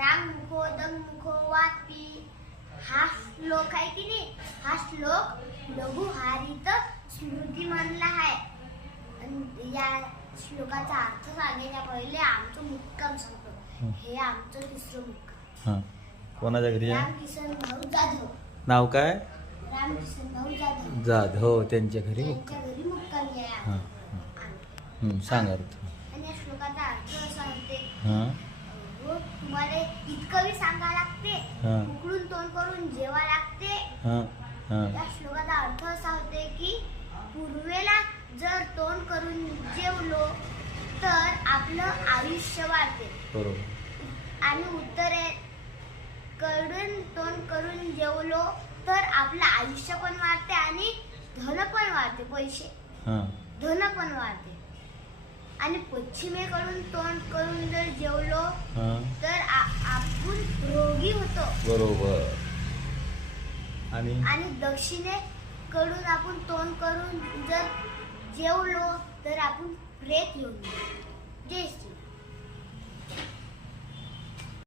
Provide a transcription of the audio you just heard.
रांग मुखो दंग मुखो वापी हा श्लोक आहे की नाही. हा श्लोक लघुहारित स्मृती म्हणला आहे. आणि या श्लोकाचा अर्थ सांगायच्या पहिले आमचं मुक्काम सांगतो. हे आमचं तिसरं मुक्काम. कोणाच्या घरी आहे? रामकिसन भाऊ जाधव. नाव काय? रामकिसन भाऊ जाधव. जाधव त्यांच्या घरी त्यांच्या घरी मुक्कामी आहे आम्ही. सांग अर्थ. आणि या श्लोकाचा अर्थ असा होते हां तुम्हाला इतकं बी सांगा लागते, उकडून तोंड करून जेवा लागते. या श्लोकाचा अर्थ असा होते की पूर्वेला जर तोंड करून जेवलो तर आपलं आयुष्य वाढते. बरोबर. आणि उत्तरेकडून तोंड करून जेवलो तर आपलं आयुष्य पण वाढते आणि धन पण वाढते. पैसे धन पण वाढते. आणि पश्चिमेकडून तोंड करून जर जेवलो तर आपण रोगी होतो. बरोबर. आणि दक्षिणेकडून आपण तोंड करून जर जेवलो तर आपण प्रेत येऊन. जय श्री